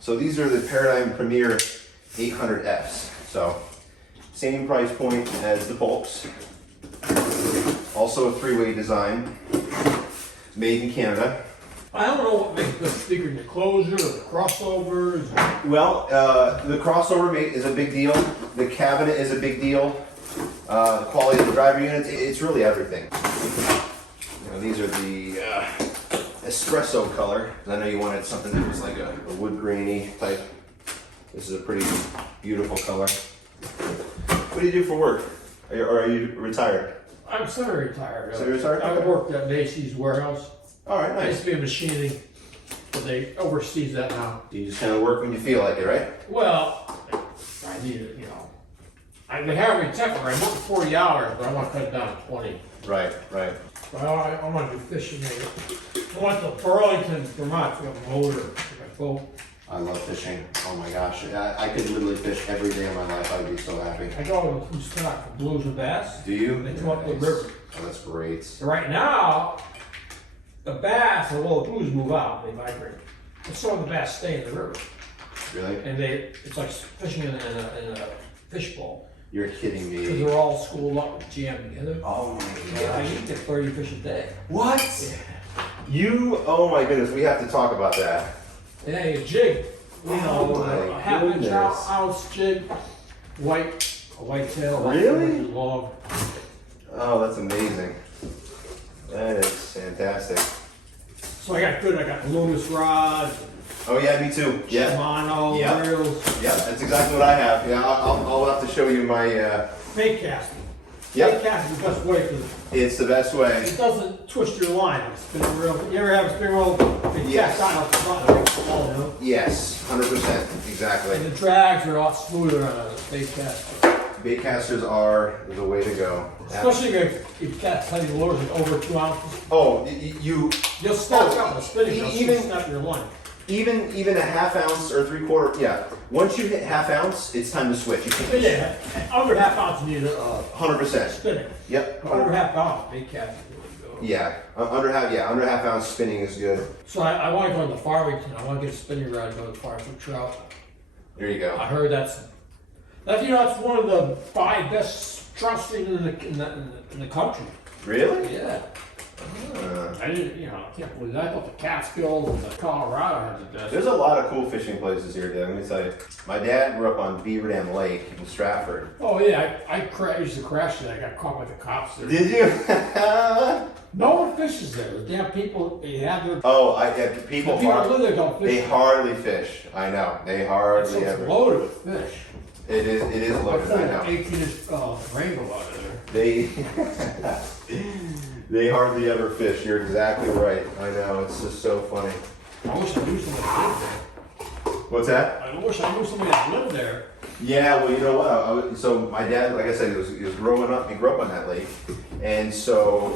So these are the Paradigm Premier 800Fs. So same price point as the bulks. Also a three-way design, made in Canada. I don't know what makes this bigger, the closure or the crossovers. Well, the crossover mate is a big deal. The cabinet is a big deal. The quality of the driver units, it's really everything. You know, these are the espresso color. I know you wanted something that was like a wood grainy type. This is a pretty beautiful color. What do you do for work? Are you retired? I'm semi-retired. Semi-retired? I worked at Macy's warehouse. All right, I used nice. to be a machining, but they overseas that now. You just kind of work when you feel like it, right? Well, I need it, you know. They have me temporary. I work 40 hours, but I want to cut it down to 20. Right, right. Well, I want to do fishing maybe. I went to Burlington, Vermont for a motor, for my boat. I love fishing. Oh my gosh. I could literally fish every day of my life. I'd be so happy. I go to stock for blues and bass. Do you? They come up the Nice. river. Oh, that's great. So right now, the bass, the little blues move out, they migrate. But some of the bass stay in the river. Really? And it's like fishing in a fishbowl. You're kidding Because me. they're all schooled up, jammed together. Oh my Yeah, I gosh. eat like 30 fish a day. What? Yeah. Oh my goodness, we have to talk about that. Yeah, a jig. You know, Oh my a half-inch goodness. ounce jig, a whitetail, Really? long. Oh, that's amazing. That is fantastic. So I got Loomis rods, Oh yeah, me too. Yeah. Shimano Yeah. reels, Yeah, that's exactly what I have. Yeah, I'll have to show you my, fake casting. Yep. Fake casting is the best way because it's the best way. it doesn't twist your line. It's spinning reel. You ever have a spinning reel? Yes. Cast iron off the front, it makes it fall, you know? Yes, 100%. Exactly. And the drags are a lot smoother on a fake casting. Bait casters are the way to go. Especially if you cast heavy lures like over 2 ounces. Oh, You'll snap up the spinning, you'll even- snap your line. even a half ounce or 3/4, yeah. Once you hit half ounce, it's time to switch. You can, Yeah, under half ounce you need a 100%. spinning. Yep. Over half ounce, fake casting is really good. Yeah, under half ounce spinning is good. So I want to go into Farmington. I want to get a spinning rod and go to farm for trout. There you go. I heard that's one of the 5 best trout streams in the country. Really? Yeah. I didn't, I can't believe that. I thought the Catskills and the Colorado had the best. There's a lot of cool fishing places here, Doug. Let me tell you. My dad grew up on Beaver Dam Lake in Stratford. Oh yeah, I used to crash there. I got caught by the cops there. Did you? No one fishes there. The damn people, they have their Oh, people the people that live there don't fish. they hardly fish. I know. They hardly It's ever. loaded with fish. It is I loaded. pulled I an know. 18-inch rainbow out of there. They they hardly ever fish. You're exactly right. I know. It's just so funny. I wish I knew somebody that lived there. What's that? I wish I knew somebody that lived there. Yeah, well, you know what? So my dad, like I said, he was growing up. He grew up on that lake, and so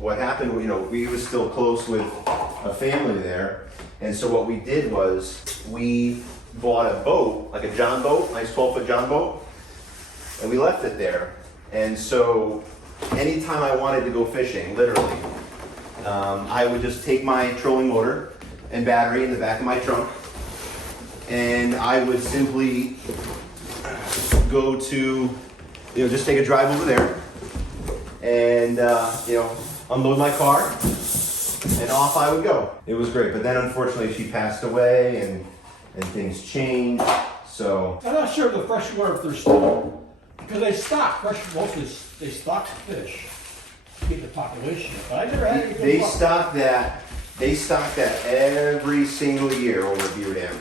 what happened? We was still close with a family there, and so what we did was we bought a boat, like a John boat, nice 12-foot John boat, and we left it there. And so anytime I wanted to go fishing, literally, I would just take my trolling motor and battery in the back of my trunk, and I would simply go to, just take a drive over there and, unload my car and off I would go. It was great, but then unfortunately she passed away and things changed, so. I'm not sure the freshwater if they're still, because they stock mostly they stock the fish to keep the population up. But I never had any good They luck. stock that every single year over at Beaver Dam.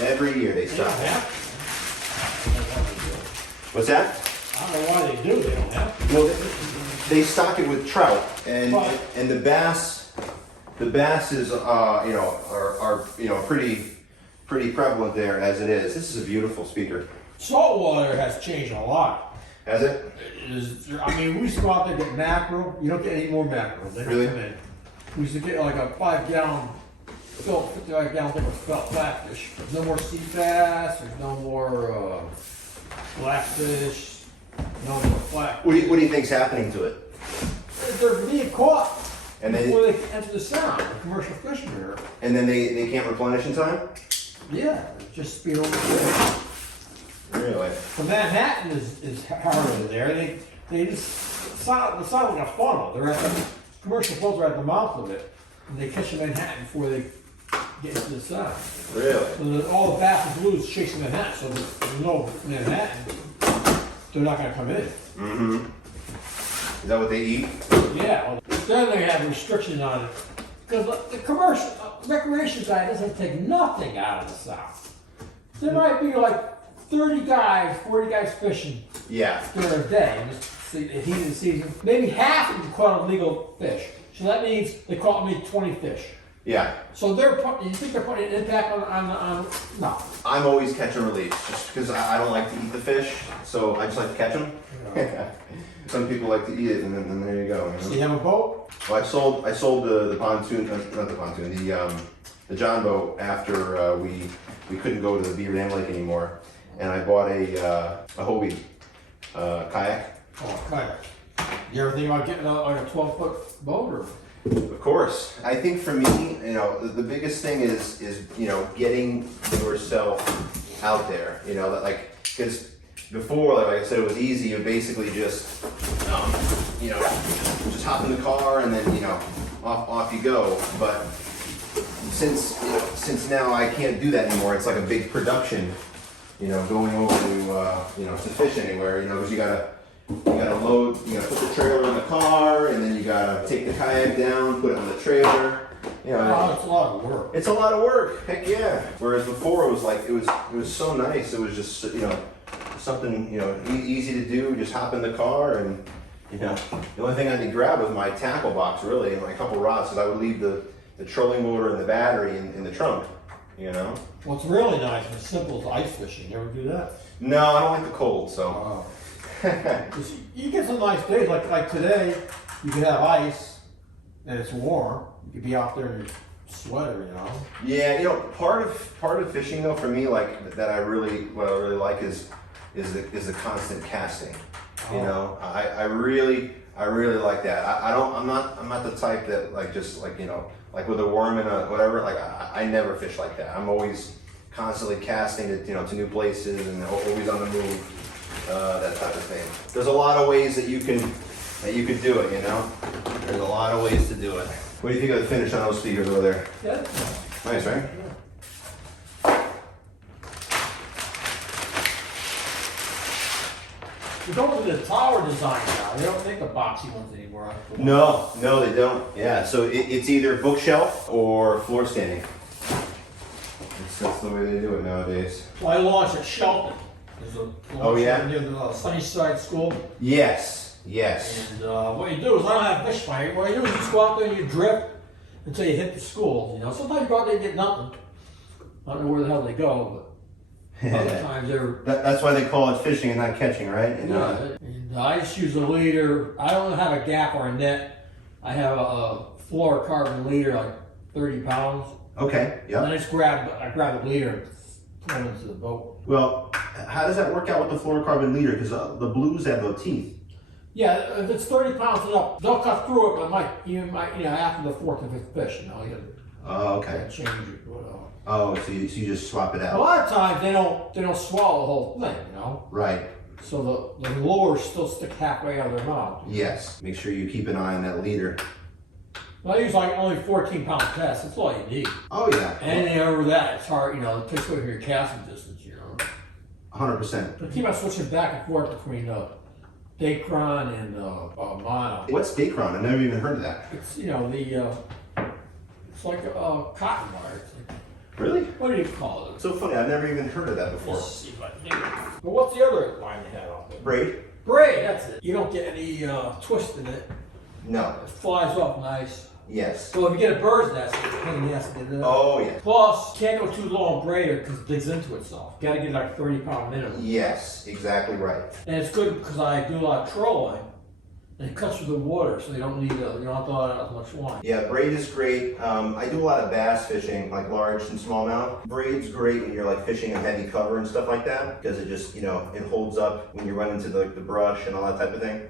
Every year they They don't stock that. have to. I don't know why they do. What's that? I don't know why they do. They don't have to. Well, they stock it with trout, and But- and the bass is are pretty prevalent there as it is. This is a beautiful speaker. Saltwater has changed a lot. Has it? We used to go out there and get mackerel. You don't get any more mackerel. They don't Really? come in. We used to get like a 55-gallon thing of felt flatfish. There's no more sea bass. There's no more blackfish. No more flat. What do you think's happening to it? They're being caught And they before they enter the sound. The commercial fishermen are. and then they can't replenish in time. Yeah, just speed over there. Really? The Manhattan is harder there. They just, it's not like a funnel. They're at the, commercial boats are at the mouth of it. And they catch the Manhattan before they get into the side. Really? So that all the Bass and Blues chasing Manhattan, so there's no Manhattan. They're not gonna come in. Mm-hmm. Is that what they eat? Yeah, well, then they have restrictions on it. Because the commercial, recreation side doesn't take nothing out of the South. There might be like 30 guys, 40 guys fishing Yeah. during a day in the heat of the season. Maybe half of them caught illegal fish. So that means they caught maybe 20 fish. Yeah. So you think they're putting an impact on no. I'm always catch and release, just because I don't like to eat the fish, so I just like to catch them. Yeah. Some people like to eat it, and then there you go. You know? So you have a boat? Well, I sold the pontoon, not the pontoon, the John boat after we couldn't go to the Beaver Dam Lake anymore, and I bought a hobie kayak. Oh, kayak. You ever think about getting like a 12-foot boat or? Of course. I think for me, the biggest thing is getting yourself out there. That because before, like I said, it was easy. You basically just just hop in the car and then off you go. But since now I can't do that anymore, it's like a big production. Going over to fish anywhere. Because you gotta load, you gotta put the trailer in the car, and then you gotta take the kayak down, put it on the trailer. Oh, it's a lot of work. It's a lot of work. Heck yeah. Whereas before it was like it was so nice. It was just something easy to do. Just hop in the car, and the only thing I had to grab was my tackle box really, and my couple rods, because I would leave the trolling motor and the battery in the trunk. What's really nice and simple is ice fishing. You ever do that? No, I don't like the cold, so. Oh. You get some nice days, like today, you could have ice, and it's warm. You could be out there in your sweater, Yeah, part of fishing though for me, like what I really like is the constant casting. Oh. I really like that. I'm not the type that like with a worm and a whatever. Like I never fish like that. I'm always constantly casting to new places and always on the move. That type of thing. There's a lot of ways that you can do it. There's a lot of ways to do it. What do you think of the finish on those speakers over there? Yeah. Nice, right? You don't do the tower design now. They don't make the boxy ones anymore. No, they don't. Yeah, so it's either bookshelf or floor standing. That's the way they do it nowadays. Well, I launched at Shelton. There's a near the Sunnyside School. Yes. And what you do is, I don't have fish fire. What you do is you just go out there and you drift until you hit the school. Sometimes you go out there and get nothing. I don't know where the hell they go, but other times they're. That's why they call it fishing and not catching, right? Yeah. And I just use a leader. I don't have a gap or a net. I have a fluorocarbon leader, like 30 pounds. Okay. Yeah. And I just grab a leader and put it into the boat. Well, how does that work out with the fluorocarbon leader? Because the blues have no teeth. Yeah, if it's 30 pounds and up, they'll cut through it, but after the fourth or fifth fish, you okay. Change it. Oh, so you just swap it out. A lot of times they don't swallow the whole thing, Right. So the lures still stick halfway out of their mouth. Yes. Make sure you keep an eye on that leader. Well, I use like only 14-pound test. That's all you need. Oh yeah. Anything over that, it's hard. It takes away from your casting distance. 100%. But keep on switching back and forth between Dacron and Mono. What's Dacron? I've never even heard of that. It's it's like a cotton wire. Really? What do you call it? So funny. I've never even heard of that before. Let's see if I can get it. But what's the other line you had out there? Braid? Braid, that's it. You don't get any twist in it. No. It flies off nice. Yes. So if you get a bird's nest, it's a pain in the ass to get it out. Oh yeah. Plus, you can't go too low on braid because it digs into itself. You gotta get like 30-pound minimum. Yes, exactly right. And it's good because I do a lot of trolling. And it cuts through the water, so you don't have to let out as much line. Yeah, braid is great. I do a lot of bass fishing, like large and smallmouth. Braid's great when you're like fishing in heavy cover and stuff like that, because it just, it holds up when you run into the brush and all that type of thing.